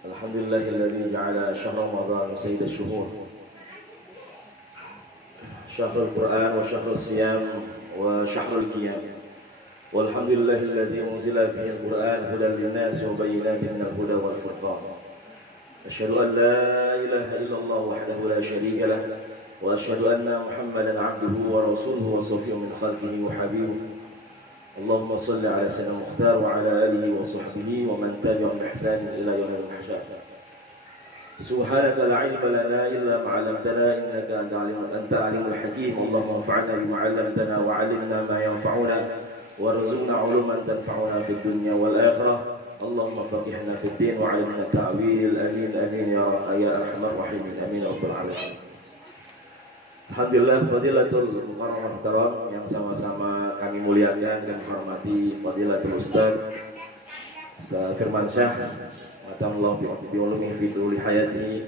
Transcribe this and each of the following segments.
Alhamdulillahilladzi ja'ala syahr Ramadan sayyidasy syuhur. Syahrul Qur'an wa syahrul siyam wa syahrul qiyam. Walhamdulillahilladzi unzila bihi al-Qur'an hudan lin-nasi wa bayyinatin minal huda wal furqan. Asyhadu an la ilaha illallah wahdahu la syarika lah wa asyhadu anna Muhammadan 'abduhu wa rasuluhu wa safiyyu min khalqihi wa habibuhu. Allahumma salli ala sayyidina Mukhtar wa ala alihi wa sahbihi wa man tabi'ahum bi ihsan ila yaumil mahsyar. Subhanaka la ilma lana illa ma 'allamtana innaka anta alimul hakim. Allahumma anfa'na bima 'allamtana wa 'allimna ma yanfa'una warzuqna 'uluman tanfa'una fid dunya wal akhirah. Allahumma faqihna fid din wa 'allimna ta'wil. Amin amin ya arhamar rahimin. Amin ya rabbal alamin. Alhamdulillah, Fadilatul Mukarram yang sama-sama kami muliakan dan hormati Fadilatul Ustaz Firmansyah Matamullah bi'ulumi fi tuli hayati.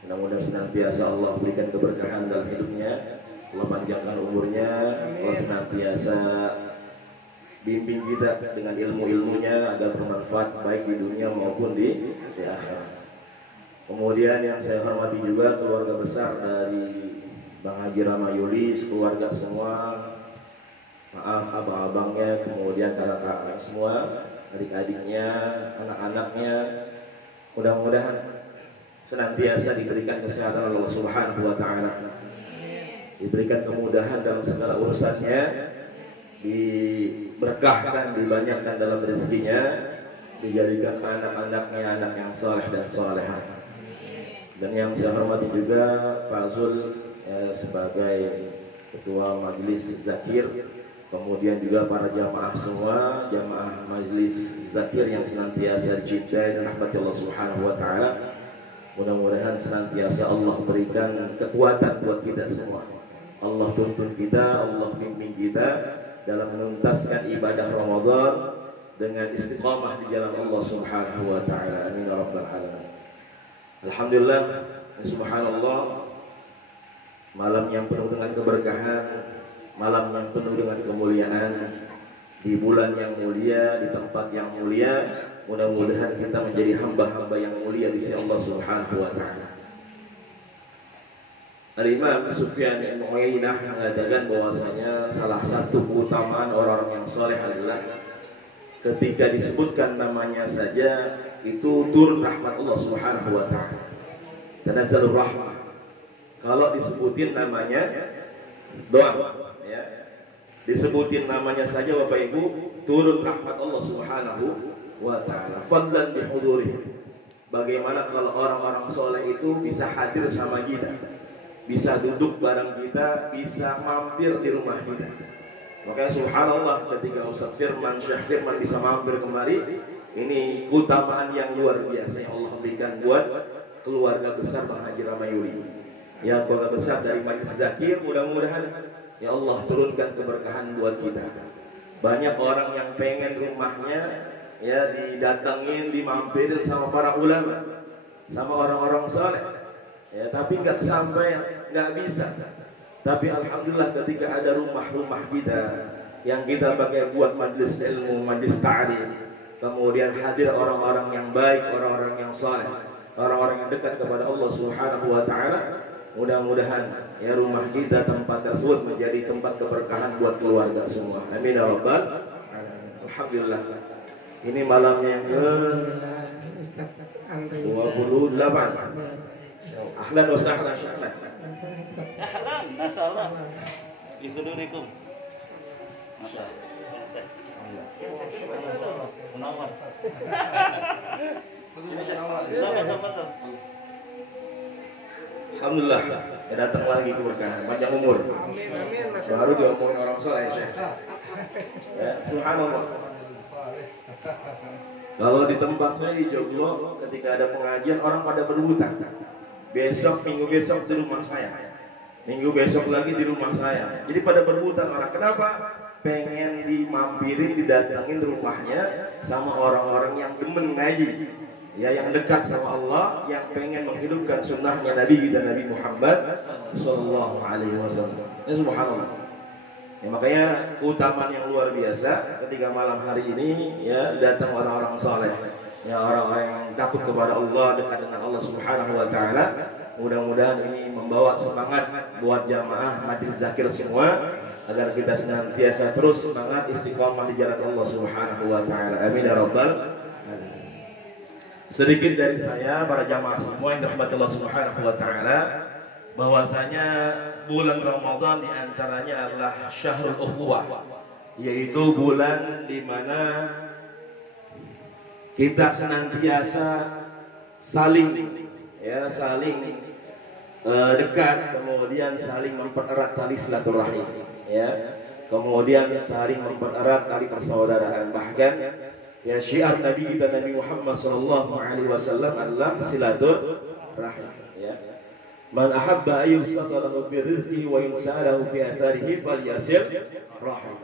Mudah-mudahan senantiasa Allah berikan keberkahan dalam hidupnya, Allah panjangkan umurnya, Allah senantiasa bimbing kita dengan ilmu-ilmunya agar bermanfaat baik di dunia maupun di akhirat. Kemudian yang saya hormati juga keluarga besar dari Bang Haji Ramayuli, keluarga semua, maaf abang-abangnya, kemudian kakak-kakak semua, adik-adiknya, anak-anaknya, mudah-mudahan senantiasa diberikan kesehatan Allah Subhanahu wa Ta'ala, diberikan kemudahan dalam segala urusannya, diberkahkan, dibanyakkan dalam rezekinya, dijadikan anak-anaknya anak yang saleh dan salehah. Dan yang saya hormati juga Pak Zul sebagai ketua majelis zakir, kemudian juga para jamaah semua, jamaah majelis zakir yang senantiasa dicintai dan rahmati Allah Subhanahu wa Ta'ala. Mudah-mudahan senantiasa Allah berikan kekuatan buat kita semua, Allah tuntun kita, Allah bimbing kita dalam menuntaskan ibadah Ramadan dengan istiqamah di jalan Allah Subhanahu wa Ta'ala. Amin ya rabbal alamin. Alhamdulillah, subhanallah, malam yang penuh dengan keberkahan, malam yang penuh dengan kemuliaan, di bulan yang mulia, di tempat yang mulia. Mudah-mudahan kita menjadi hamba-hamba yang mulia di sisi Allah Subhanahu wa Ta'ala. Al-Imam Sufyan bin Uyainah mengatakan bahwasanya salah satu keutamaan orang-orang yang soleh adalah ketika disebutkan namanya saja itu turun rahmat Allah Subhanahu wa Ta'ala. Tanazzalur rahmah. Kalau disebutin namanya doa, ya, disebutin namanya saja Bapak Ibu, turun rahmat Allah Subhanahu wa Ta'ala. Fadlan bihudurihim. Bagaimana kalau orang-orang soleh itu bisa hadir sama kita, bisa duduk bareng kita, bisa mampir di rumah kita. Makanya subhanallah, ketika Ustaz Syekh Firman bisa mampir kemari, ini keutamaan yang luar biasa yang Allah berikan buat keluarga besar Bang Haji Ramayuli, ya, keluarga besar dari majelis zakir. Mudah-mudahan ya Allah turunkan keberkahan buat kita. Banyak orang yang pengen rumahnya ya didatengin, dimampirin sama para ulama, sama orang-orang saleh, ya, tapi nggak sampai, nggak bisa. Tapi alhamdulillah ketika ada rumah-rumah kita yang kita pakai buat majelis ilmu, majelis ta'lim, kemudian hadir orang-orang yang baik, orang-orang yang saleh, orang-orang yang dekat kepada Allah Subhanahu wa Ta'ala. Mudah-mudahan ya rumah kita, tempat tersebut menjadi tempat keberkahan buat keluarga semua. Amin ya rabbal alamin. Alhamdulillah. Ini malamnya yang ke-28. Ahlan wa sahlan. Ahlan, masyaallah. Bihudurikum. Munawwar. Alhamdulillah, ya datang lagi keberkahan, panjang umur. Baru diomongin orang soleh, ya, subhanallah. Kalau di tempat saya di Joglo, ketika ada pengajian orang pada berebutan. Besok, minggu besok di rumah saya, minggu besok lagi di rumah saya. Jadi pada berebutan orang. Kenapa? Pengen dimampirin, didatangin rumahnya sama orang-orang yang demen ngaji, ya, yang dekat sama Allah, yang pengen menghidupkan sunnahnya Nabi dan Nabi Muhammad Sallallahu Alaihi Wasallam. Ya subhanallah. Ya, makanya keutamaan yang luar biasa ketika malam hari ini ya datang orang-orang saleh, ya, orang-orang yang takut kepada Allah, dekat dengan Allah Subhanahu wa taala. Mudah-mudahan ini membawa semangat buat jamaah majelis zakir semua agar kita senantiasa terus semangat istiqomah di jalan Allah Subhanahu wa taala. Amin ya rabbal alamin. Sedikit dari saya para jamaah semua yang dirahmati Allah Subhanahu wa taala, bahwasanya bulan Ramadan di antaranya adalah syahrul ukhuwah, yaitu bulan di mana kita senantiasa saling dekat, kemudian saling mempererat tali silaturahim, ya, kemudian saling mempererat tali persaudaraan. Bahkan ya syiar Nabi kita Nabi Muhammad sallallahu alaihi wasallam adalah silaturahim, ya. Man ahabba ayyusadalahu fi rizqihi wa insalahu fi atharihi falyasil rahim.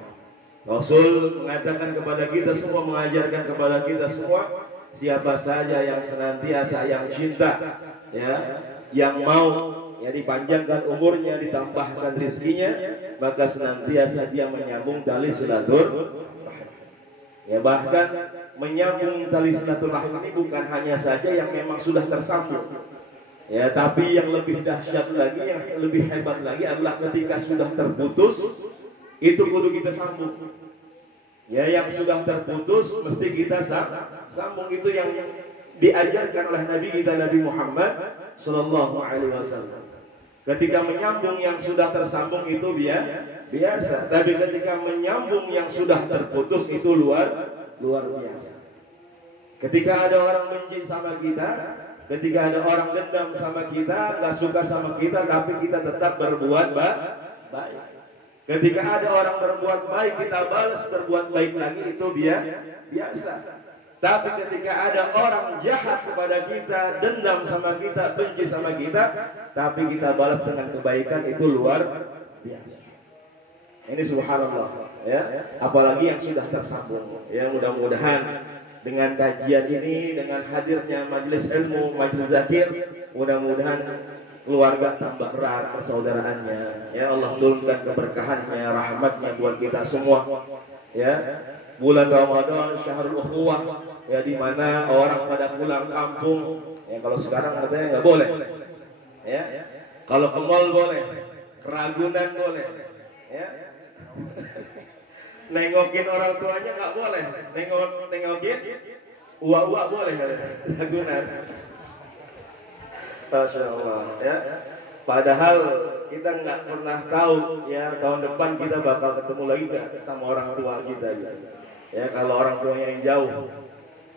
Rasul mengatakan kepada kita semua, mengajarkan kepada kita semua, siapa saja yang senantiasa yang cinta, ya, yang mau ya dipanjangkan umurnya, ditambahkan rezekinya, maka senantiasa dia menyambung tali silaturahim. Ya, bahkan menyambung tali silaturahim ini bukan hanya saja yang memang sudah tersambung, ya, tapi yang lebih dahsyat lagi, yang lebih hebat lagi adalah ketika sudah terputus, itu kudu kita sambung. Ya, yang sudah terputus mesti kita sambung. Itu yang diajarkan oleh Nabi kita Nabi Muhammad sallallahu alaihi wasallam. Ketika menyambung yang sudah tersambung itu biasa, tapi ketika menyambung yang sudah terputus itu luar biasa. Ketika ada orang benci sama kita, ketika ada orang dendam sama kita, nggak suka sama kita, tapi kita tetap berbuat baik. Ketika ada orang berbuat baik, kita balas berbuat baik lagi, itu biasa. Tapi ketika ada orang jahat kepada kita, dendam sama kita, benci sama kita, tapi kita balas dengan kebaikan, itu luar biasa. Ini subhanallah, ya. Apalagi yang sudah tersambung. Ya, mudah-mudahan dengan kajian ini, dengan hadirnya majelis ilmu, majelis zakir, mudah-mudahan keluarga tambah erat persaudaraannya. Ya, Allah turunkan keberkahannya, rahmatnya buat kita semua. Ya, bulan Ramadan syahrul ukhuwah, ya, di mana orang pada pulang kampung. Ya, kalau sekarang katanya nggak boleh. Ya, kalau ke mall boleh, keragunan boleh. Ya, nengokin orang tuanya nggak boleh, nengokin uak-uak boleh, keragunan. Masya Allah, ya. Padahal kita nggak pernah tahu, ya, tahun depan kita bakal ketemu lagi nggak sama orang tua kita, ya. Kalau orang tuanya yang jauh,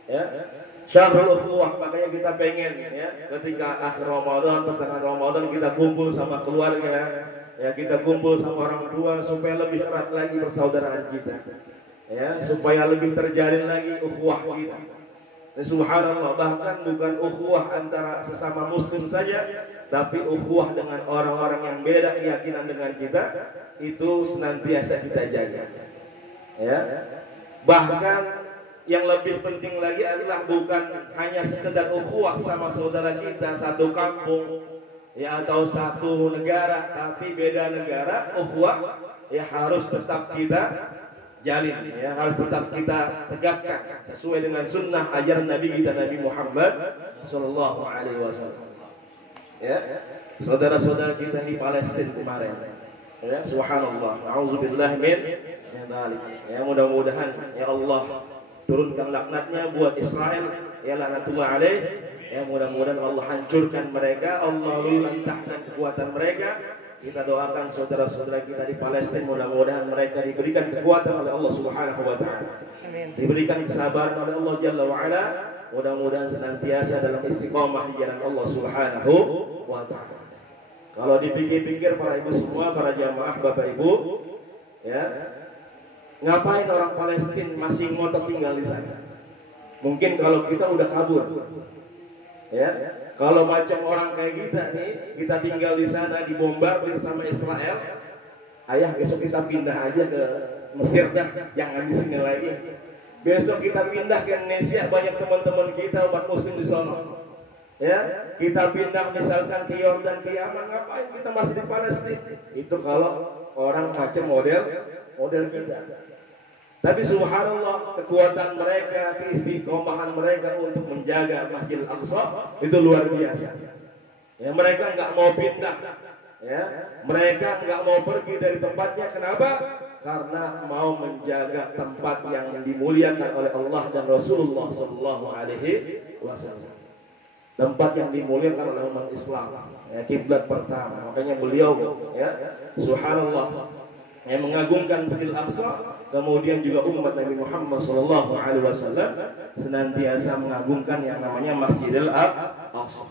ya. Syahrul ukhuwah, makanya kita pengen, ya, ketika akhir Ramadan, pertengahan Ramadan kita kumpul sama keluarga, ya, kita kumpul sama orang tua supaya lebih erat lagi persaudaraan kita, ya, supaya lebih terjalin lagi ukhuwah kita. Subhanallah, bahkan bukan ukhuwah antara sesama muslim saja, tapi ukhuwah dengan orang-orang yang beda keyakinan dengan kita, itu senantiasa kita jaga. Ya. Bahkan yang lebih penting lagi adalah bukan hanya sekedar ukhuwah sama saudara kita satu kampung, ya, atau satu negara, tapi beda negara, ukhuwah ya harus tetap kita jalin, ya, harus tetap kita tegakkan sesuai dengan sunnah ajaran Nabi kita Nabi Muhammad sallallahu alaihi wasallam. Ya, saudara-saudara kita di Palestina kemarin, ya, subhanallah, auzubillahi min dzalik. Ya, mudah-mudahan ya Allah turunkan laknatnya buat Israel, ya, laknatullah alaih. Ya, mudah-mudahan Allah hancurkan mereka, Allah luluntahkan kekuatan mereka. Kita doakan saudara-saudara kita di Palestina, mudah-mudahan mereka diberikan kekuatan oleh Allah Subhanahu wa taala. Diberikan kesabaran oleh Allah Jalla wa ala, mudah-mudahan senantiasa dalam istiqomah di jalan Allah Subhanahu wa taala. Kalau dipikir-pikir para ibu semua, para jamaah Bapak Ibu, ya, ngapain orang Palestina masih ngotot tinggal di sana? Mungkin kalau kita udah kabur. Ya, kalau macam orang kayak kita nih, kita tinggal di sana dibombardir sama Israel, ayah besok kita pindah aja ke Mesir dah, jangan di sini lagi. Besok kita pindah ke Indonesia, banyak teman-teman kita umat muslim di sana. Ya, kita pindah misalkan ke Yordan, ke Yaman, ngapain kita masih di Palestina? Itu kalau orang macam model kita. Tapi subhanallah, kekuatan mereka, keistiqomahan mereka untuk menjaga Masjidil Aqsa itu luar biasa. Ya, mereka nggak mau pindah, ya, mereka nggak mau pergi dari tempatnya. Kenapa? Karena mau menjaga tempat yang dimuliakan oleh Allah dan Rasulullah Sallallahu Alaihi Wasallam. Tempat yang dimuliakan oleh umat Islam, ya, kiblat pertama. Makanya beliau, ya, subhanallah, yang mengagungkan Masjidil Aqsa, kemudian juga umat Nabi Muhammad Sallallahu Alaihi Wasallam senantiasa mengagungkan yang namanya Masjidil Aqsa.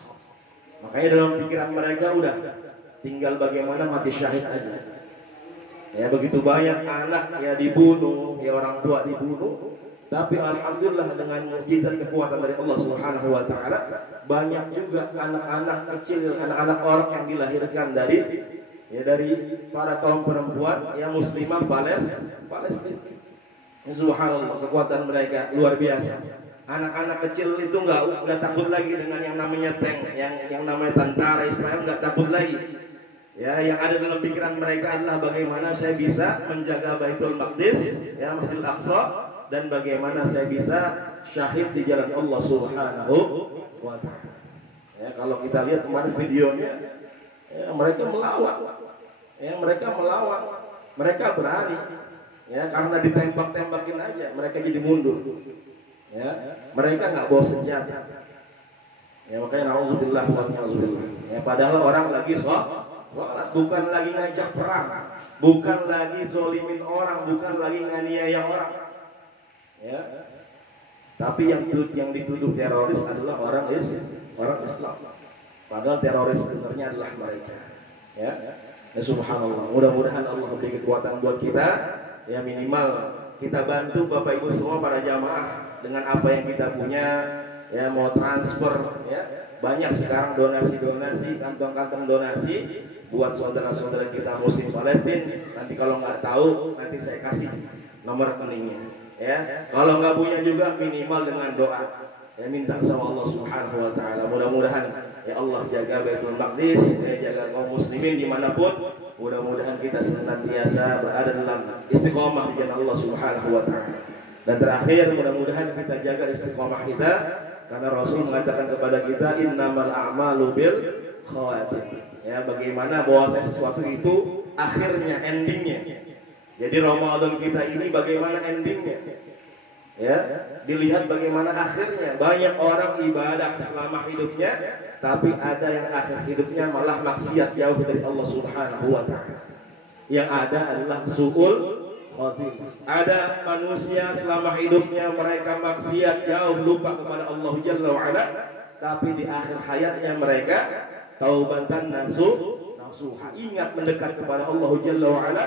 Makanya dalam pikiran mereka udah tinggal bagaimana mati syahid aja. Ya, begitu banyak anak ya dibunuh, ya orang tua dibunuh, tapi alhamdulillah dengan mukjizat kekuatan dari Allah Subhanahu Wa Taala banyak juga anak-anak kecil, anak-anak orang yang dilahirkan dari para kaum perempuan yang muslimah Palestina. Subhanallah, kekuatan mereka luar biasa. Anak-anak kecil itu nggak takut lagi dengan yang namanya tank, yang namanya tentara Israel, nggak takut lagi. Ya, yang ada dalam pikiran mereka adalah bagaimana saya bisa menjaga Baitul Maqdis, ya, Masjidil Aqsa, dan bagaimana saya bisa syahid di jalan Allah Subhanahu wa Ta'ala. Ya, kalau kita lihat kemarin videonya, ya, mereka melawan. Ya, mereka berani, ya, karena ditembak-tembakin aja mereka jadi mundur, ya, mereka nggak bawa senjata, ya, makanya nauzubillah wa nauzubillah, ya, padahal orang lagi sholat, bukan lagi ngajak perang, bukan lagi zolimin orang, bukan lagi nganiaya orang, ya, tapi yang dituduh teroris adalah orang Islam, padahal teroris sebenarnya adalah mereka, ya. Ya, subhanallah, mudah-mudahan Allah beri kekuatan buat kita, ya, minimal kita bantu Bapak Ibu semua para jamaah dengan apa yang kita punya, ya, mau transfer, ya, banyak sekarang donasi-donasi, kantong-kantong donasi buat saudara-saudara kita Muslim Palestina. Nanti kalau nggak tahu, nanti saya kasih nomor rekeningnya, ya. Kalau nggak punya juga minimal dengan doa, ya, minta sama Allah Subhanahu Wa Taala. Mudah-mudahan ya Allah jaga Baitul Maqdis, ya, jaga kaum muslimin dimanapun. Mudah-mudahan kita senantiasa berada dalam istiqomah di jalan Allah Subhanahu Wa Taala. Dan terakhir, mudah-mudahan kita jaga istiqomah kita, karena Rasul mengatakan kepada kita, innamal a'malu bil khawatim. Ya, bagaimana bahwasanya sesuatu itu akhirnya, endingnya. Jadi Ramadan kita ini bagaimana endingnya? Ya, dilihat bagaimana akhirnya. Banyak orang ibadah selama hidupnya, tapi ada yang akhir hidupnya malah maksiat jauh dari Allah Subhanahu Wa Taala. Yang ada adalah su'ul khotimah. Ada manusia selama hidupnya mereka maksiat jauh, lupa kepada Allah Jalla wa'ala, tapi di akhir hayatnya mereka taubatan nasuha, ingat mendekat kepada Allah Jalla wa'ala,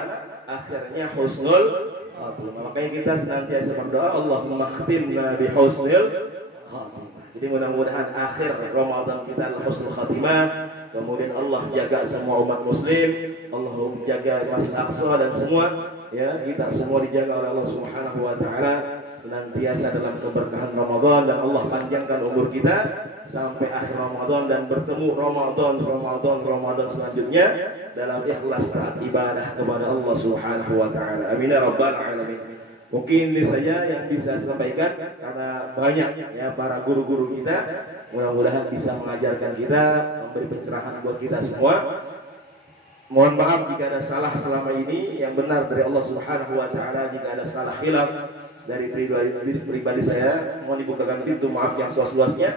akhirnya husnul khatimah. Makanya kita senantiasa berdoa, Allahumma khtimna bi husnil khatimah. Jadi mudah-mudahan akhir Ramadan kita adalah husnul khatimah. Kemudian Allah jaga semua umat muslim, Allah jaga Masjidil Aqsa dan semua, ya, kita semua dijaga oleh Allah Subhanahu Wa Taala, senantiasa dalam keberkahan Ramadan, dan Allah panjangkan umur kita sampai akhir Ramadan dan bertemu Ramadan selanjutnya dalam ikhlas taat ibadah kepada Allah Subhanahu Wa Taala. Amin ya rabbal alamin. Mungkin ini saja yang bisa saya sampaikan, karena banyak, ya, para guru-guru kita, mudah-mudahan bisa mengajarkan kita, memberi pencerahan buat kita semua. Mohon maaf jika ada salah selama ini, yang benar dari Allah Subhanahu Wa Taala. Jika ada salah khilaf dari pribadi saya, mohon dibukakan pintu maaf yang seluas-luasnya.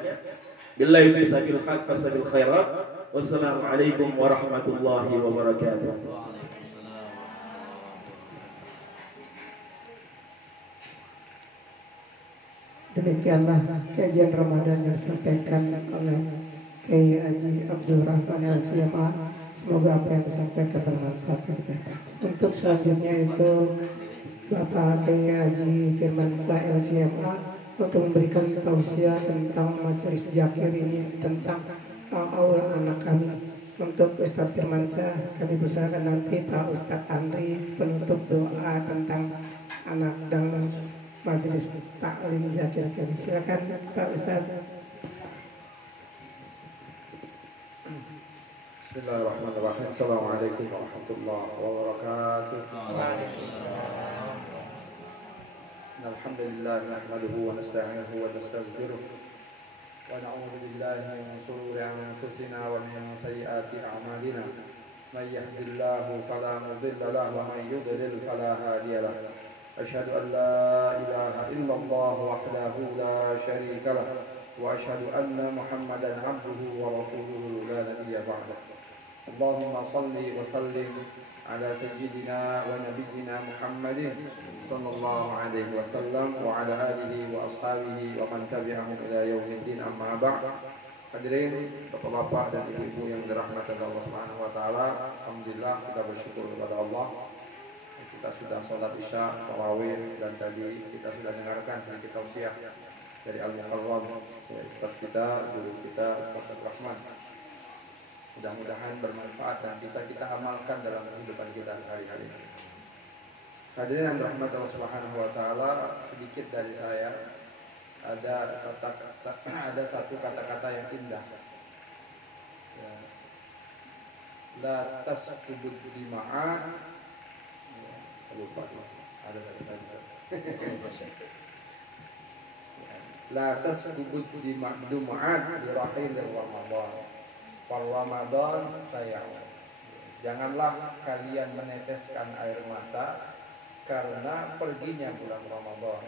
Billahi taufiq fasabil khairat. Wassalamualaikum warahmatullahi wabarakatuh. Demikianlah kajian Ramadan yang disampaikan oleh Kiai Haji Abdul Rahman LCMA. Semoga apa yang disampaikan bermanfaat. Untuk selanjutnya itu Bapak Kiai Haji Firmansyah LCMA untuk memberikan tausiah tentang majelis Zakir ini, tentang aula anak kami. Untuk Ustaz Firmansyah, kami persilakan nanti Pak Ustaz Andri penutup doa tentang anak dan majelis taklim Zakir kami. Silakan Pak Ustaz. Bismillahirrahmanirrahim. Assalamualaikum warahmatullahi wabarakatuh. الحمد لله نحمده ونستعينه ونستغفره ونعوذ بالله من شرور أنفسنا ومن سيئات أعمالنا من يهد الله فلا مضل له ومن يضلل فلا هادي له أشهد أن لا إله إلا الله وحده لا شريك له وأشهد أن محمدا عبده ورسوله لا نبي بعده اللهم صل وسلم على سيدنا ونبينا محمد صلى الله عليه وسلم وعلى آله وأصحابه ومن تبعهم إلى يوم الدين أما بعد. Hadirin bapak-bapak dan ibu-ibu yang dirahmati Allah Subhanahu wa taala, alhamdulillah kita bersyukur kepada Allah. Kita sudah sholat Isya, tarawih, dan tadi kita sudah dengarkan sedikit tausiah dari Al-Mukarram, Ustaz kita, guru kita, Ustaz Rahman. Mudah-mudahan bermanfaat dan bisa kita amalkan dalam kehidupan kita hari-hari. Hadirin yang dirahmati Allah Subhanahu wa taala, sedikit dari saya ada satu kata-kata yang indah. Ya. La tasqubud dima'at. Lupa. Ada satu kata. La tasqubud dima'at di rahil Ramadan. Far Ramadan sayang. Janganlah kalian meneteskan air mata karena perginya bulan Ramadan.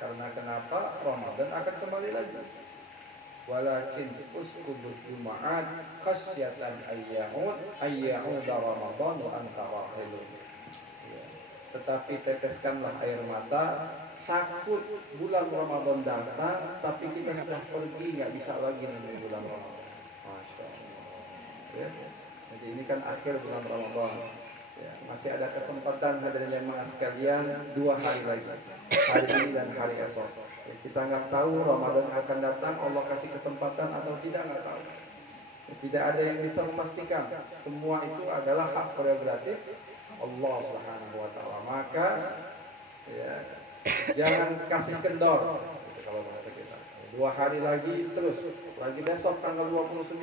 Karena kenapa? Ramadan akan kembali lagi. Walakin uskubud juma'at khasyatan ayya'ud Ramadan wa anta rahilun. Tetapi teteskanlah air mata, takut bulan Ramadan datang tapi kita sudah pergi, nggak bisa lagi nunggu bulan Ramadan. Masya Allah. Ya. Jadi ini kan akhir bulan Ramadan. Ya, masih ada kesempatan hadirin jemaah sekalian 2 hari lagi, hari ini dan hari esok. Ya, kita nggak tahu Ramadan akan datang, Allah kasih kesempatan atau tidak, nggak tahu. Ya, tidak ada yang bisa memastikan. Semua itu adalah hak prerogatif Allah Subhanahu wa taala. Maka ya, jangan kasih kendor. Gitu, kalau bahasa kita. 2 hari lagi terus, lagi besok tanggal 29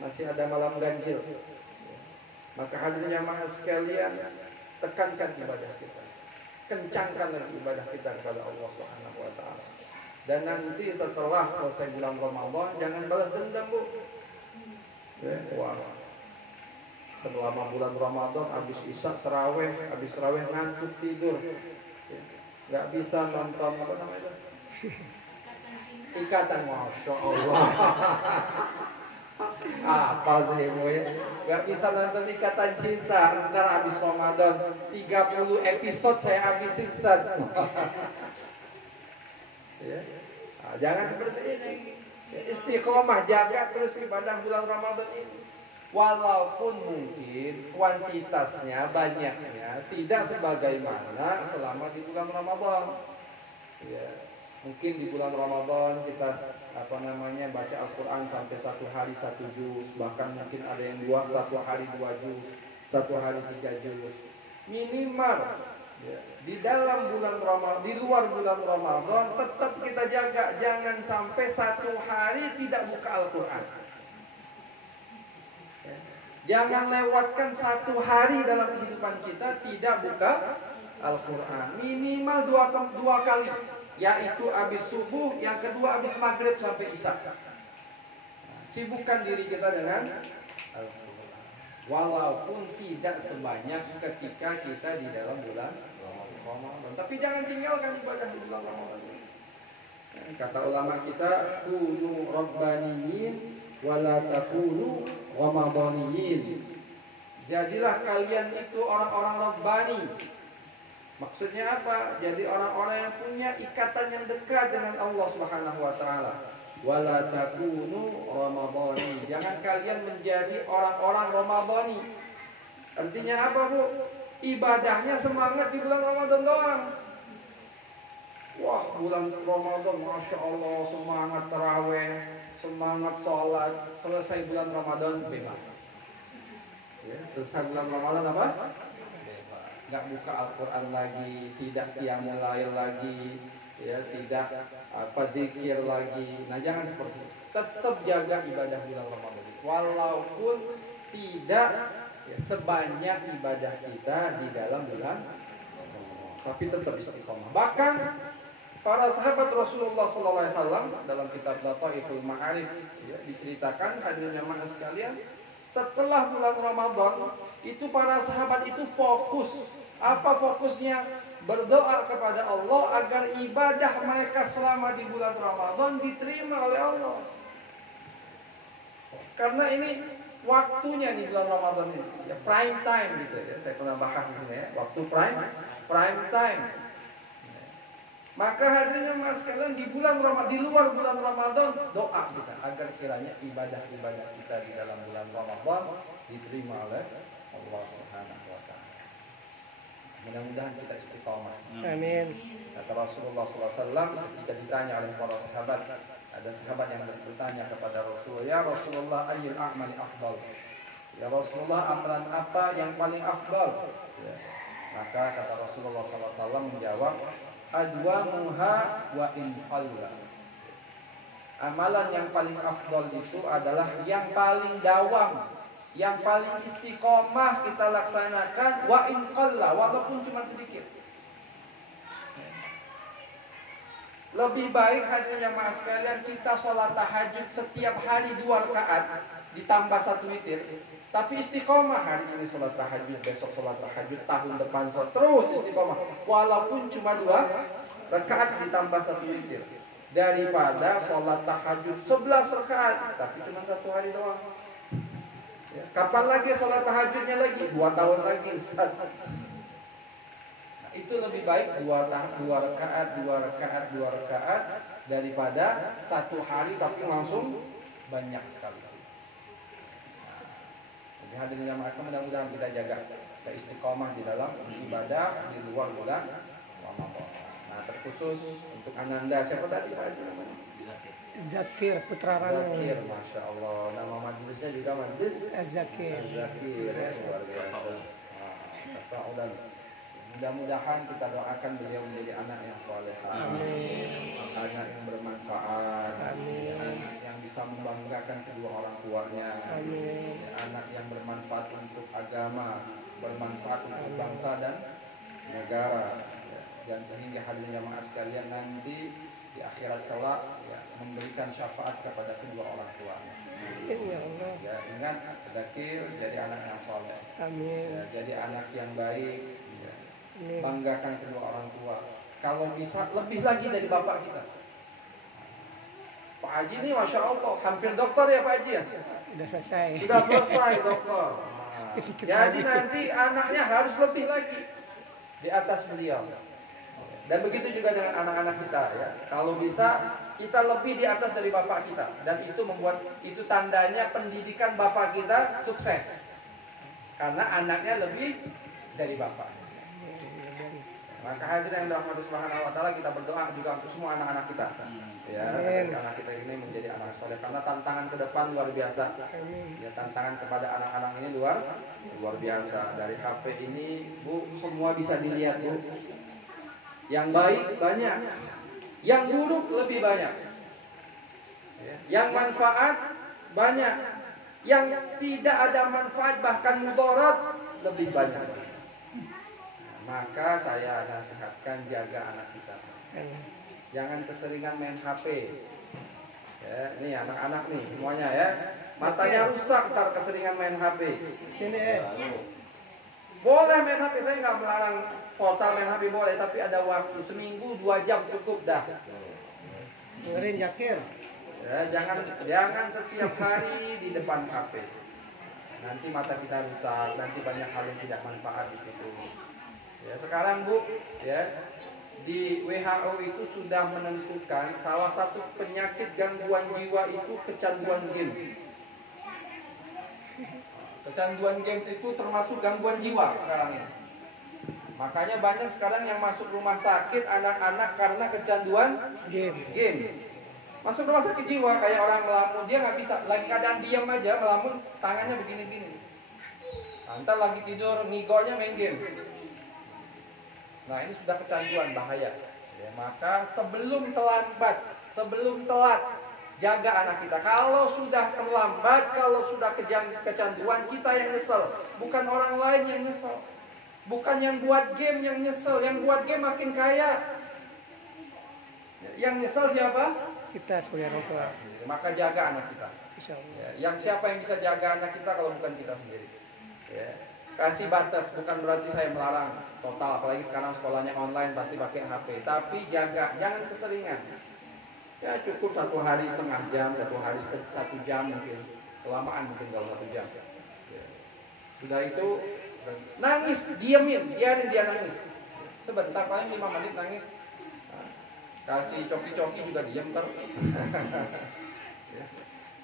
masih ada malam ganjil. Maka hadirin jamaah sekalian, tekankan ibadah kita, kencangkan ibadah kita kepada Allah Subhanahu wa taala. Dan nanti setelah selesai bulan Ramadan jangan balas dendam, Bu. Wah. Selama bulan Ramadan habis Isya tarawih, habis tarawih ngantuk tidur. Enggak bisa nonton apa namanya itu? Ikatan, Masya Allah. Apa sih ibu ya? Gak bisa nonton Ikatan Cinta. Ntar habis Ramadan 30 episode saya habisin, Ustaz. Ya. Nah, jangan seperti ini. Istiqomah, jaga terus ibadah bulan Ramadan ini. Walaupun mungkin kuantitasnya, banyaknya tidak sebagaimana selama di bulan Ramadan. Ya. Mungkin di bulan Ramadan kita baca Al-Quran sampai 1 hari 1 juz, bahkan mungkin ada yang 1 hari 2 juz, 1 hari 3 juz. Minimal ya, di dalam bulan Ramadan, di luar bulan Ramadan tetap kita jaga, jangan sampai 1 hari tidak buka Al-Quran. Ya. Jangan lewatkan 1 hari dalam kehidupan kita tidak buka Al-Quran. Minimal 2 kali. Yaitu habis subuh, yang kedua habis maghrib sampai isya. Sibukkan diri kita dengan Al-Quran. Walaupun tidak sebanyak ketika kita di dalam bulan Ramadan. Tapi jangan tinggalkan ibadah di bulan Ramadan. Kata ulama kita, kunu rabbaniyin wala takunu ramadaniyin. Jadilah kalian itu orang-orang rabbani. Maksudnya apa? Jadi orang-orang yang punya ikatan yang dekat dengan Allah Subhanahu wa taala. Wala takunu ramadhani. Jangan kalian menjadi orang-orang ramadhani. Artinya apa, Bu? Ibadahnya semangat di bulan Ramadan doang. Wah, bulan Ramadan Masya Allah semangat taraweh, semangat sholat. Selesai bulan Ramadan bebas. Ya, selesai bulan Ramadan apa? Nggak buka Al-Quran lagi, tidak qiyamul lail lagi, ya, tidak zikir lagi. Nah, jangan seperti itu. Tetap jaga ibadah bulan Ramadan, walaupun tidak ya, sebanyak ibadah kita di dalam bulan Ramadan. tapi tetap istiqomah. Bahkan para sahabat Rasulullah SAW dalam kitab Lataiful Ma'arif ya, diceritakan hadirin jamaah sekalian, setelah bulan Ramadan itu para sahabat itu fokus. Apa fokusnya? Berdoa kepada Allah agar ibadah mereka selama di bulan Ramadan diterima oleh Allah. Karena ini waktunya di bulan Ramadan ini, ya prime time gitu ya. Saya pernah bahas di sini ya, waktu prime time. Maka hadirin jemaah sekalian di bulan Ramadan, di luar bulan Ramadan, doa kita agar kiranya ibadah-ibadah kita di dalam bulan Ramadan diterima oleh Allah Subhanahu wa taala. Mudah-mudahan kita istiqamah. Amin. Kata Rasulullah SAW ketika ditanya oleh para sahabat, ada sahabat yang bertanya kepada Rasulullah, "Ya Rasulullah, ayyul a'mali afdal?" Ya Rasulullah, amalan apa yang paling afdal? Ya. Maka kata Rasulullah SAW menjawab, "Adwamuha wa in qalla." Amalan yang paling afdal itu adalah yang paling dawam, yang paling istiqomah kita laksanakan wa in qalla, walaupun cuma sedikit. Lebih baik hadirin jamaah sekalian kita sholat tahajud setiap hari 2 rakaat ditambah 1 witir, tapi istiqomah hari ini sholat tahajud, besok sholat tahajud, tahun depan sholat, terus istiqomah walaupun cuma 2 rakaat ditambah 1 witir, daripada sholat tahajud 11 rakaat tapi cuma 1 hari doang. Ya, kapan lagi sholat tahajudnya lagi? 2 tahun lagi Ustaz. Itu lebih baik 2 rakaat daripada 1 hari tapi langsung banyak sekali. Jadi hadirin jamaah, mudah-mudahan kita jaga istiqomah di dalam ibadah di luar bulan Ramadan. Nah, terkhusus untuk Ananda, siapa tadi Pak Haji namanya? Zakir Putra Rano. Zakir, masya Allah. Nama majelisnya juga majelis Zakir. Zakir, ya, luar biasa. Tafa'ulan. Mudah-mudahan kita doakan beliau menjadi anak yang saleh, anak yang bermanfaat, anak yang bisa membanggakan kedua orang tuanya, anak yang bermanfaat untuk agama, bermanfaat untuk bangsa dan negara, dan sehingga hadirin jamaah sekalian nanti di akhirat kelak ya, memberikan syafaat kepada kedua orang tuanya. Ya, ingat, Zakir jadi anak yang saleh, ya, jadi anak yang baik. Banggakan kedua orang tua. Kalau bisa lebih lagi dari bapak kita. Pak Haji ini masya Allah hampir dokter ya Pak Haji ya. Sudah selesai. Sudah selesai dokter. Nah, jadi nanti anaknya harus lebih lagi di atas beliau. Dan begitu juga dengan anak-anak kita ya. Kalau bisa kita lebih di atas dari bapak kita. Dan itu membuat itu tandanya pendidikan bapak kita sukses. Karena anaknya lebih dari bapak. Maka hadirin yang dirahmati Subhanahu wa taala, kita berdoa juga untuk semua anak-anak kita. Ya, agar anak kita ini menjadi anak soleh, karena tantangan ke depan luar biasa. Ya, tantangan kepada anak-anak ini luar biasa. Dari HP ini, Bu, semua bisa dilihat, Bu. Yang baik banyak, yang buruk lebih banyak. Yang manfaat banyak, yang tidak ada manfaat bahkan mudarat lebih banyak. Maka saya nasihatkan jaga anak kita. Jangan keseringan main HP. Ya, ini anak-anak nih semuanya ya. Matanya rusak ntar keseringan main HP. Sini boleh main HP, saya nggak melarang total main HP boleh, tapi ada waktu seminggu 2 jam cukup dah. Dengerin Zakir. Ya, jangan setiap hari di depan HP. Nanti mata kita rusak, nanti banyak hal yang tidak manfaat di situ. Ya, sekarang Bu, ya, di WHO itu sudah menentukan salah satu penyakit gangguan jiwa itu kecanduan games. Kecanduan games itu termasuk gangguan jiwa sekarang ini. Makanya banyak sekarang yang masuk rumah sakit anak-anak karena kecanduan game. Masuk rumah sakit jiwa kayak orang melamun, dia nggak bisa, lagi keadaan diam aja melamun, tangannya begini-gini. Ntar lagi tidur, ngigonya main game. Nah, ini sudah kecanduan, bahaya. Ya, maka sebelum telat, jaga anak kita. Kalau sudah terlambat, kalau sudah kecanduan, kita yang nyesel, bukan orang lain yang nyesel. Bukan yang buat game yang nyesel, yang buat game makin kaya. Yang nyesel siapa? Kita sebagai orang tua. Maka jaga anak kita. Insya Allah. Ya, yang siapa yang bisa jaga anak kita kalau bukan kita sendiri? Ya. Kasih batas, bukan berarti saya melarang total. Apalagi sekarang sekolahnya online pasti pakai HP. Tapi jaga, jangan keseringan. Ya cukup 1 hari setengah jam, 1 hari 1 jam mungkin. Kelamaan mungkin kalau 1 jam. Ya. Sudah itu nangis, diemin, biarin dia nangis. Sebentar paling 5 menit nangis. Kasih coki-coki juga diam ntar.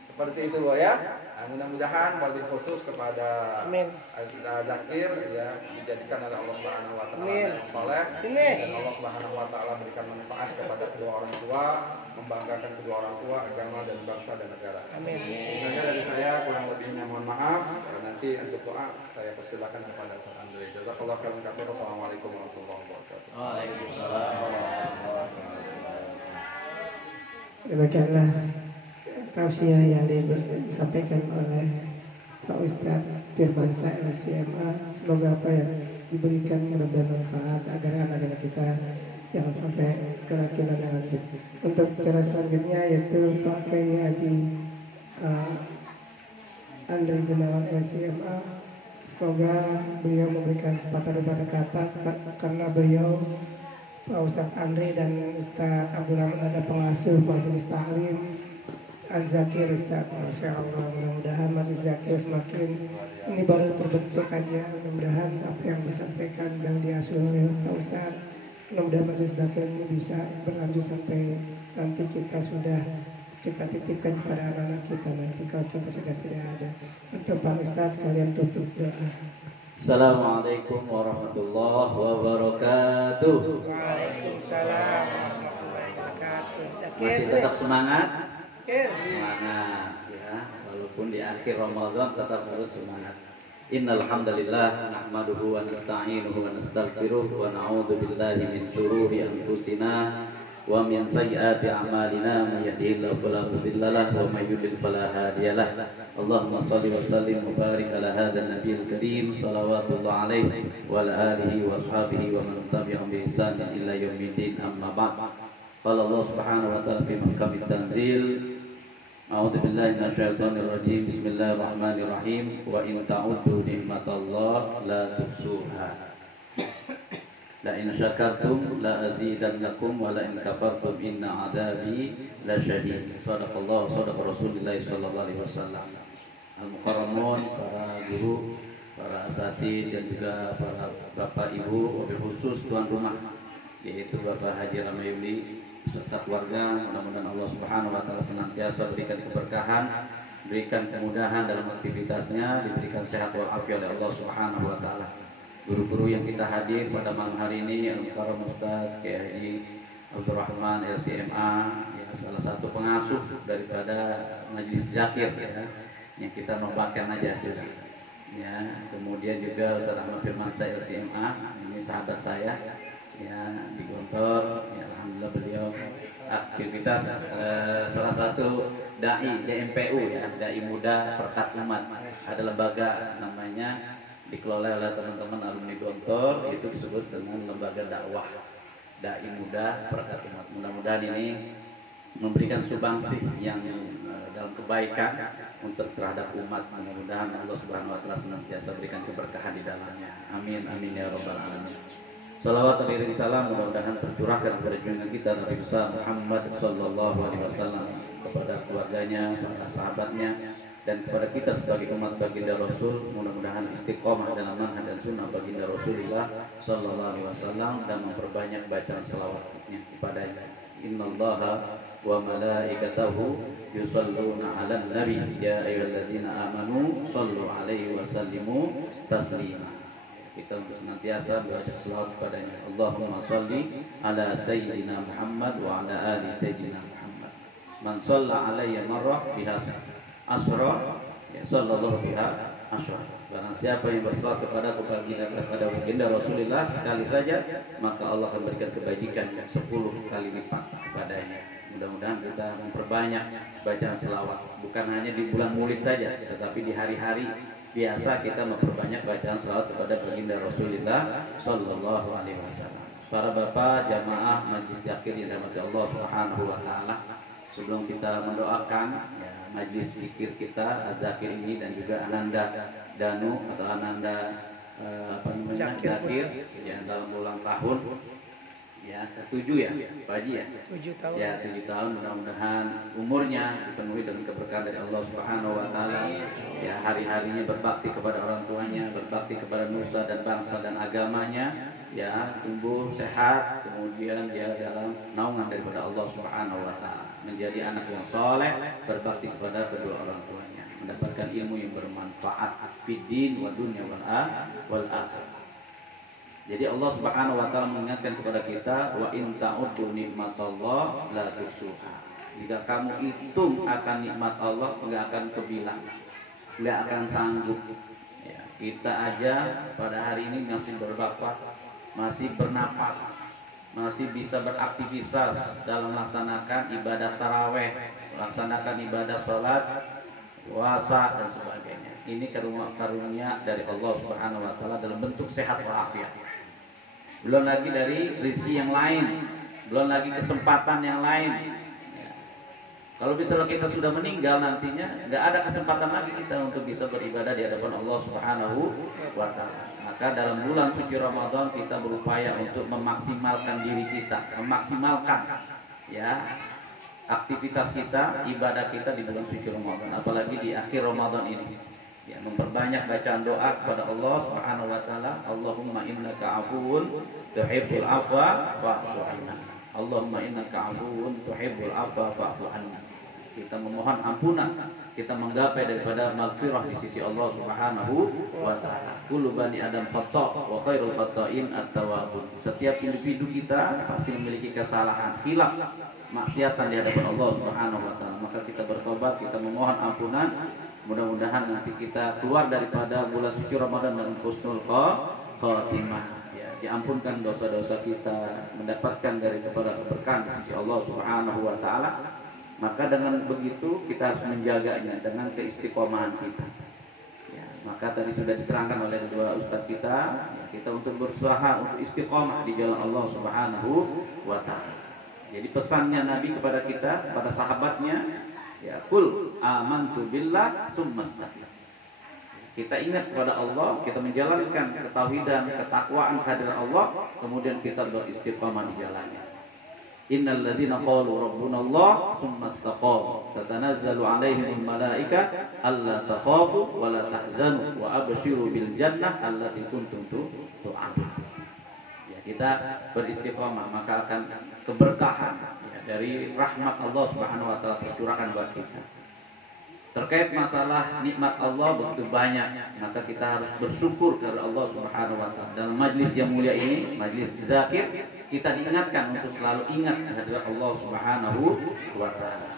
Seperti itu ya. Nah, mudah-mudahan wabil khusus kepada Zakir ya dijadikan oleh Allah Subhanahu wa taala yang saleh dan Allah Subhanahu wa taala berikan manfaat kepada kedua orang tua, membanggakan kedua orang tua, agama dan bangsa dan negara. Amin. Sebenarnya dari saya kurang lebihnya mohon maaf. Nanti untuk doa saya persilakan kepada Ustaz Andre. Jazakallahu khairan katsir. Assalamualaikum warahmatullahi wabarakatuh. Waalaikumsalam warahmatullahi wabarakatuh. Demikianlah tausiah yang disampaikan oleh Pak Ustadz Firmansyah LCMA. Semoga apa yang diberikan bermanfaat agar anak-anak kita jangan sampai keyakinan yang lanjut. Untuk cara selanjutnya yaitu Pak Kiai Haji Andre Gunawan LCMA. Semoga beliau memberikan sepatah-dua kata karena beliau Pak Ustadz Andre dan Ustadz Abdul Rahman ada pengasuh majelis taklim Az-Zakir Ustadz. Masya Allah, mudah-mudahan Majelis Zakir semakin ini baru terbentuk aja. Mudah-mudahan apa yang disampaikan dan diasuh oleh Pak Ustadz, mudah-mudahan Majelis Zakir ini bisa berlanjut sampai nanti kita sudah kita titipkan kepada anak-anak kita nanti kalau kita sudah tidak ada. Untuk Pak Ustadz sekalian tutup doa. Assalamualaikum warahmatullahi wabarakatuh. Waalaikumsalam warahmatullahi wabarakatuh. Masih tetap semangat? Semangat ya, walaupun di akhir Ramadan tetap harus semangat. Innal hamdalillah nahmaduhu wa nasta'inuhu wa nastaghfiruh wa na'udzu billahi min shururi anfusina wa min sayyiati a'malina may yahdihillahu fala mudilla lahu wa may yudlil fala hadiyalah. Allahumma shalli wa sallim wa barik ala hadzal nabiyil karim salawatullah alaihi wa ala alihi wa ashabihi wa man tabi'ahum bi ihsan ila yaumiddin amma ba'd. Qala Allah subhanahu wa ta'ala fi mahkamit tanzil. A'udzu billahi minasyaitonir rajim. Bismillahirrahmanirrahim. Wa in ta'uddu ni'matallahi la tuhsuha. La in syakartum la azidannakum wa la in kafartum inna 'adzabi lasyadid. Shadaqallahu shadaqa Rasulullah sallallahu alaihi wasallam. Al-mukarramun, para guru, para asatidz dan juga para bapak ibu, wabil khusus tuan rumah yaitu Bapak Haji Ramayuli serta keluarga, mudah-mudahan Allah Subhanahu wa taala senantiasa berikan keberkahan, berikan kemudahan dalam aktivitasnya, diberikan sehat walafiat oleh Allah Subhanahu wa taala. Guru-guru yang kita hadir pada malam hari ini, Al-Mukarram Ustaz Kiai Abdul Rahman LCMA, ya, salah satu pengasuh daripada Majelis Zakir ya, yang kita nombakan aja sudah. Ya, kemudian juga Ustaz Ahmad Firmansyah LCMA, ini sahabat saya. Ya, di Gontor, ya, alhamdulillah beliau aktivitas salah satu dai DMPU ya, dai muda perkat umat. Ada lembaga namanya dikelola oleh teman-teman alumni Gontor, itu disebut dengan lembaga dakwah dai muda perkat umat. Mudah-mudahan ini memberikan sumbangsi yang dalam kebaikan untuk terhadap umat. Mudah-mudahan Allah Subhanahu wa taala senantiasa berikan keberkahan di dalamnya. Amin amin ya rabbal alamin. Salawat dan salam mudah-mudahan tercurahkan kepada junjungan kita Nabi besar Muhammad sallallahu alaihi wasallam, kepada keluarganya, para sahabatnya, dan kepada kita sebagai umat baginda Rasul. Mudah-mudahan istiqomah dalam manhaj dan sunnah baginda Rasulullah sallallahu alaihi wasallam dan memperbanyak bacaan selawatnya kepadanya. Innallaha wa malaikatahu yusalluna 'alan nabi ya ayyuhalladzina amanu shallu 'alaihi wa sallimu taslima. Kita untuk senantiasa membaca selawat kepadanya. Allahumma shalli ala sayyidina Muhammad wa ala ali sayyidina Muhammad. Man shalla alayya marrah biha asra ya sallallahu biha asra. Barang siapa yang berselawat kepada baginda Rasulullah sekali saja, maka Allah akan berikan kebaikan 10 kali lipat kepadanya. Mudah-mudahan kita memperbanyak bacaan selawat, bukan hanya di bulan Maulid saja, tetapi di hari-hari biasa kita memperbanyak bacaan salawat kepada baginda Rasulullah Sallallahu Alaihi Wasallam. Para bapak jamaah majlis zikir yang dirahmati Allah Subhanahu Wa Taala, sebelum kita mendoakan ya, majlis zikir kita Zakir ini dan juga Ananda Danu atau Ananda Zakir ya dalam ulang tahun ya ke-7 ya Pak Haji ya 7 tahun ya 7 tahun, mudah-mudahan umurnya dipenuhi dengan keberkahan dari Allah Subhanahu Wa Taala ya, hari-harinya berbakti kepada orang tuanya, berbakti kepada nusa dan bangsa dan agamanya ya, tumbuh sehat, kemudian dia dalam naungan daripada Allah Subhanahu Wa Taala, menjadi anak yang soleh, berbakti kepada kedua orang tuanya, mendapatkan ilmu yang bermanfaat fid din wa dunya wal akhirah. Jadi Allah Subhanahu Wa Taala mengingatkan kepada kita, wa in ta'uddu nikmatallah la tuhsuha. Jika kamu hitung akan nikmat Allah, enggak akan kebilang, enggak akan sanggup. Ya, kita aja pada hari ini masih berbakat, masih bernapas, masih bisa beraktivitas dalam melaksanakan ibadah taraweh, melaksanakan ibadah sholat, puasa dan sebagainya. Ini karunia dari Allah Subhanahu Wa Taala dalam bentuk sehat walafiat. Belum lagi dari rezeki yang lain, belum lagi kesempatan yang lain. Ya. Kalau misalnya kita sudah meninggal nantinya, nggak ada kesempatan lagi kita untuk bisa beribadah di hadapan Allah Subhanahu Wa Taala. Maka dalam bulan suci Ramadan kita berupaya untuk memaksimalkan diri kita, memaksimalkan ya aktivitas kita, ibadah kita di bulan suci Ramadan, apalagi di akhir Ramadan ini. Ya, memperbanyak bacaan doa kepada Allah Subhanahu Wa Taala. Allahumma innaka afuwun tuhibbul afwa fa'fu anna. Allahumma innaka afuwun tuhibbul afwa fa'fu anna. Kita memohon ampunan, kita menggapai daripada maghfirah di sisi Allah Subhanahu Wa Taala. Kullu bani Adam khata' wa khairul khata'in at-tawwabun. Setiap individu kita pasti memiliki kesalahan, khilaf, maksiatan di hadapan Allah Subhanahu Wa Taala. Maka kita bertobat, kita memohon ampunan. Mudah-mudahan nanti kita keluar daripada bulan suci Ramadan dengan husnul khatimah. Ya, diampunkan dosa-dosa kita, mendapatkan dari kepada keberkahan di sisi Allah Subhanahu Wa Taala. Maka dengan begitu kita harus menjaganya dengan keistiqomahan kita. Ya, maka tadi sudah diterangkan oleh dua ustaz kita, ya, kita untuk berusaha untuk istiqomah di jalan Allah Subhanahu Wa Taala. Jadi pesannya Nabi kepada kita, kepada sahabatnya, ya kul amantu billah summa astaqim. Kita ingat kepada Allah, kita menjalankan ketauhidan, ketakwaan kehadiran Allah, kemudian kita beristiqamah di jalannya. Innal ladzina qalu rabbuna Allah summa istaqamu tatanazzalu alaihimul malaika alla takhafu wa la tahzanu wa abshiru bil jannah allati kuntum tu'adun. Ya, kita beristiqamah maka akan keberkahan dari rahmat Allah Subhanahu Wa Taala tercurahkan buat kita. Terkait masalah nikmat Allah begitu banyak, maka kita harus bersyukur kepada Allah Subhanahu Wa Taala. Dalam majlis yang mulia ini, majlis zakir, kita diingatkan untuk selalu ingat kehadirat Allah Subhanahu Wa Taala.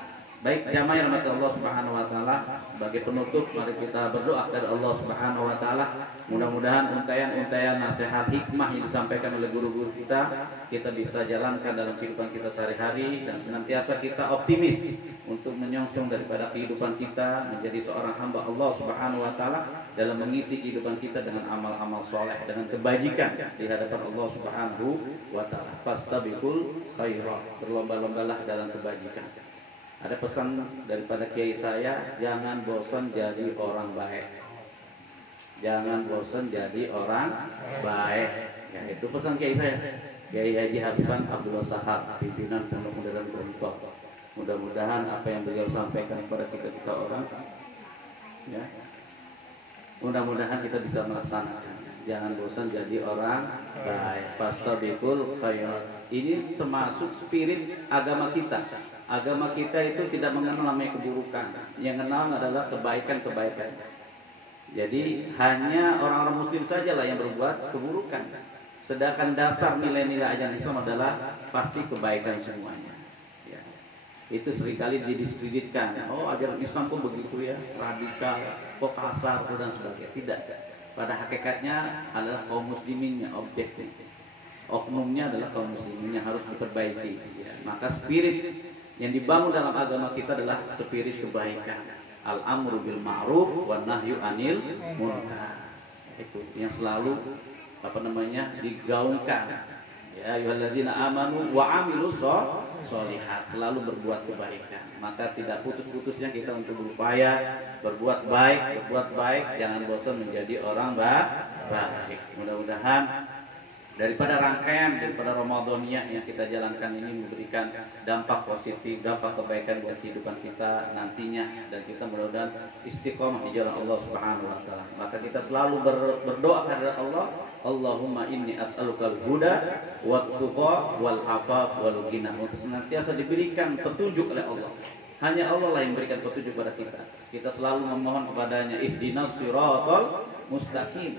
Baik jamaah yang dirahmati Allah Subhanahu Wa Taala, sebagai penutup mari kita berdoa kepada Allah Subhanahu Wa Taala. Mudah-mudahan untayan-untayan nasihat hikmah yang disampaikan oleh guru-guru kita bisa jalankan dalam kehidupan kita sehari-hari, dan senantiasa kita optimis untuk menyongsong daripada kehidupan kita menjadi seorang hamba Allah Subhanahu Wa Taala dalam mengisi kehidupan kita dengan amal-amal soleh, dengan kebajikan di hadapan Allah Subhanahu Wa Taala. Fastabiqul khairat, berlomba-lombalah dalam kebajikan. Ada pesan daripada kiai saya, jangan bosan jadi orang baik. Jangan bosan jadi orang baik. Ya, itu pesan kiai saya. Kiai Haji Habiban Abdullah Sahab, pimpinan Pondok Modern Gontor. Mudah-mudahan apa yang beliau sampaikan kepada kita orang, ya, mudah-mudahan kita bisa melaksanakan. Jangan bosan jadi orang baik. Fastabiqul khairat. Ini termasuk spirit agama kita. Agama kita itu tidak mengenal namanya keburukan. Yang kenal adalah kebaikan-kebaikan. Jadi hanya orang-orang muslim sajalah yang berbuat keburukan. Sedangkan dasar nilai-nilai ajaran Islam adalah pasti kebaikan semuanya. Ya. Itu seringkali didiskreditkan. Oh, ajaran Islam kok begitu ya, radikal, kok kasar dan sebagainya. Tidak. Pada hakikatnya adalah kaum musliminnya objektif. Oknumnya adalah kaum muslimin yang harus diperbaiki. Ya. Maka spirit yang dibangun dalam agama kita adalah spirit kebaikan. Al-amru bil ma'ruf wan nahyu anil munkar. Itu yang selalu digaungkan. Ya ayyuhalladzina amanu wa amilus sholihat, selalu berbuat kebaikan. Maka tidak putus-putusnya kita untuk berupaya berbuat baik, jangan bosan menjadi orang baik. Mudah-mudahan daripada Ramadaniyah yang kita jalankan ini memberikan dampak positif, dampak kebaikan buat kehidupan kita nantinya, dan kita mudah-mudahan istiqomah di jalan Allah Subhanahu wa taala. Maka kita selalu berdoa kepada Allah, Allahumma inni as'alukal huda wat tuqa wal afaf wal ghina. Untuk senantiasa diberikan petunjuk oleh Allah. Hanya Allah lah yang memberikan petunjuk kepada kita. Kita selalu memohon kepadanya, ihdinas siratal mustaqim.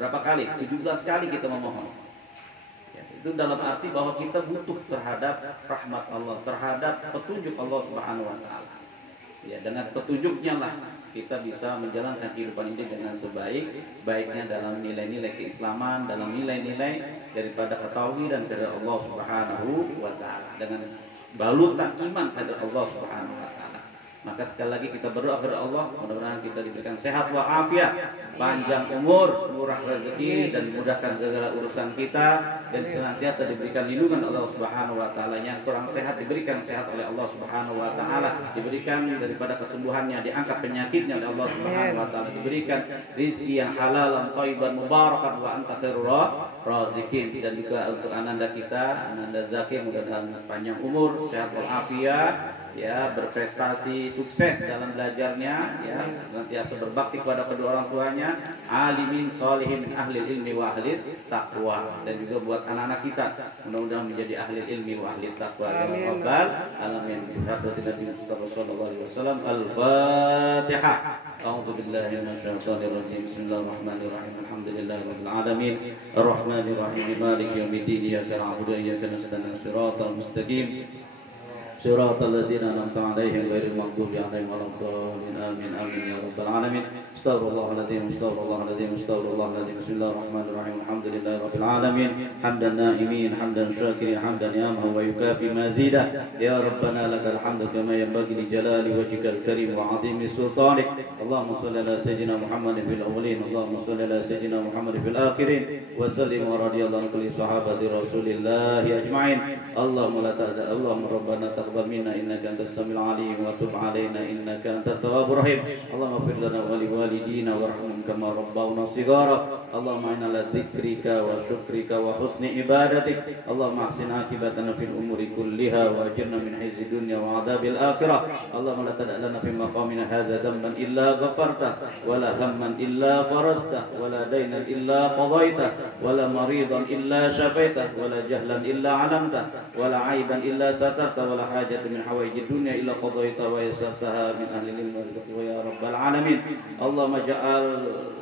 Berapa kali? 17 kali kita memohon. Itu dalam arti bahwa kita butuh terhadap rahmat Allah, terhadap petunjuk Allah Subhanahu wa taala. Ya, dengan petunjuknya lah kita bisa menjalankan kehidupan ini dengan sebaik-baiknya dalam nilai-nilai keislaman, dalam nilai-nilai daripada ketauhidan dari Allah Subhanahu wa taala, dengan balutan iman kepada Allah Subhanahu wa taala. Maka sekali lagi kita berdoa kepada Allah, mudah-mudahan kita diberikan sehat walafiat, panjang umur, murah rezeki, dan dimudahkan segala urusan kita, dan senantiasa diberikan lindungan Allah Subhanahu wa taala. Yang kurang sehat diberikan sehat oleh Allah Subhanahu wa taala, diberikan daripada kesembuhannya, diangkat penyakitnya oleh Allah Subhanahu wa taala, diberikan rezeki yang halal, thayyiban, mubarakan, wa anta khairur razikin. Dan juga untuk ananda kita, Ananda Zaki, mudah-mudahan panjang umur, sehat walafiat, ya, berprestasi, sukses dalam belajarnya, ya, senantiasa berbakti kepada kedua orang tuanya, alimin sholihin min ahli ilmi wa ahli taqwa. Dan juga buat anak-anak kita, mudah-mudahan menjadi ahli ilmi wa ahli taqwa ya rabbal alamin. Hadirin Nabi Mustafa sallallahu alaihi wasallam. Al-Fatihah. A'udzu billahi minasyaitonir rajim. Bismillahirrahmanirrahim. Alhamdulillahirabbil alamin. Arrahmanir rahim. Maliki yaumiddin. Iyyaka na'budu wa iyyaka nasta'in. Shiratal mustaqim. صراط الذين أنعمت عليهم غير المغضوب عليهم ولا الضالين آمين آمين يا رب العالمين. استغفر الله العظيم استغفر الله العظيم استغفر الله العظيم. بسم الله الرحمن الرحيم. الحمد لله رب العالمين حمدا نائمين حمدا شاكرين حمدا يامه ويكافي مزيدا. يا ربنا لك الحمد كما ينبغي لجلال وجهك الكريم وعظيم سلطانك. اللهم صل على سيدنا محمد في الأولين اللهم صل على سيدنا محمد في الآخرين وسلم ورضي الله عن كل صحابة رسول الله أجمعين. اللهم لا تأذى اللهم ربنا تقبل منا إنك أنت السميع العليم وتب علينا إنك أنت التواب الرحيم. اللهم اغفر لنا ولوالدينا وارحمهم كما ربونا صغارا. اللهم إنا على ذكرك وشكرك وحسن عبادتك. اللهم أحسن عاقبتنا في الأمور كلها وأجرنا من خزي الدنيا وعذاب الآخرة. اللهم لا تدع لنا في مقامنا هذا ذنبا إلا غفرته ولا هما إلا فرجته ولا دينا إلا قضيته ولا مريضا إلا شفيته ولا جهلا إلا علمته ولا عيبا إلا سترته ولا حاجة من حوائج الدنيا إلا قضيتها ويسرتها من أهل العلم والتقوى يا رب العالمين. اللهم اجعل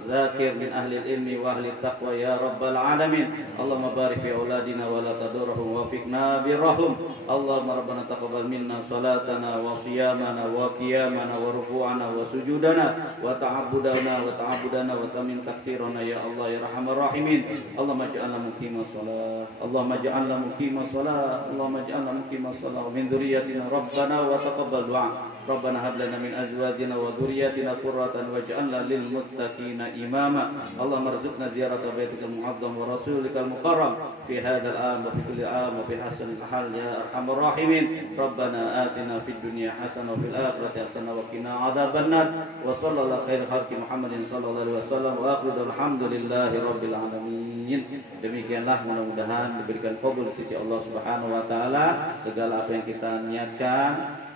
ذاكر من أهل العلم وأهل التقوى يا رب العالمين. اللهم بارك في أولادنا ولا تضرهم وفقنا برهم. اللهم ربنا تقبل منا صلاتنا وصيامنا وقيامنا وركوعنا وسجودنا وتعبدنا وتمن تكفيرنا يا الله يا أرحم الراحمين. اللهم اجعلنا مقيم الصلاة اللهم اجعلنا مقيم الصلاة اللهم اجعلنا مقيم الصلاة ومن ذريتنا ربنا وتقبل دعاء. ربنا هب لنا من أزواجنا وذرياتنا قرة واجعلنا للمتقين إماما. اللهم ارزقنا زيارة بيتك المعظم ورسولك المكرم في هذا العام وفي كل عام وفي حسن الحال يا أرحم الراحمين. ربنا آتنا في الدنيا حسنة وفي الآخرة حسنة وقنا عذاب النار. وصلى الله خير خلق محمد صلى الله عليه wasallam wa akhiru alhamdulillahi rabbil alamin. Demikianlah, mudah-mudahan diberikan qabul di sisi Allah Subhanahu wa taala segala apa yang kita niatkan,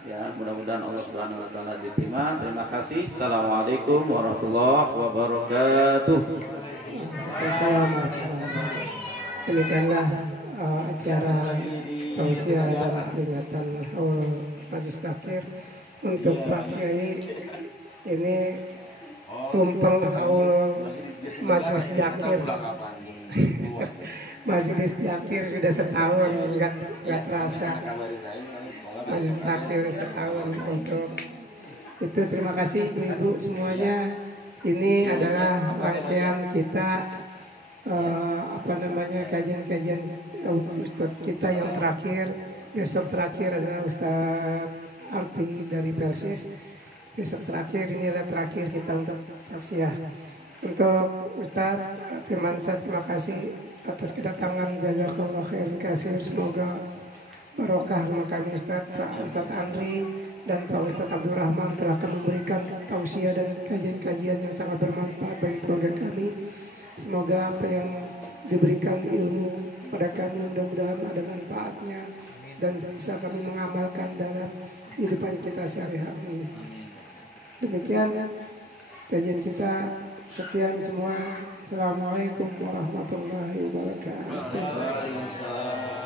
ya, mudah-mudahan Allah Subhanahu wa taala diterima. Terima kasih. Assalamualaikum warahmatullahi wabarakatuh. Assalamualaikum. Demikianlah acara tausiah dan peringatan Majelis Takfir untuk Pak Kiai. Ini tumpeng Majelis Takfir. Majelis Takfir sudah setahun, nggak terasa. Majelis Takfir setahun untuk itu. Terima kasih Ibu semuanya. Ini adalah rangkaian kita kajian-kajian Ustadz kita yang terakhir. Besok terakhir adalah Ustadz Arfi dari Persis. besok terakhir, inilah terakhir kita untuk tausiah. Untuk Ustadz Firmansyah, terima kasih atas kedatangan, jazakallah khairan katsir. Semoga barokah makam Ustadz Andri dan Pak Ustadz Abdul Rahman telah memberikan tausiah dan kajian-kajian yang sangat bermanfaat bagi keluarga kami. Semoga apa yang diberikan ilmu pada kami mudah-mudahan ada manfaatnya dan bisa kami mengamalkan dalam kehidupan kita sehari-hari. Demikian kajian kita. Sekian semua. Assalamualaikum warahmatullahi wabarakatuh. Waalaikumsalam.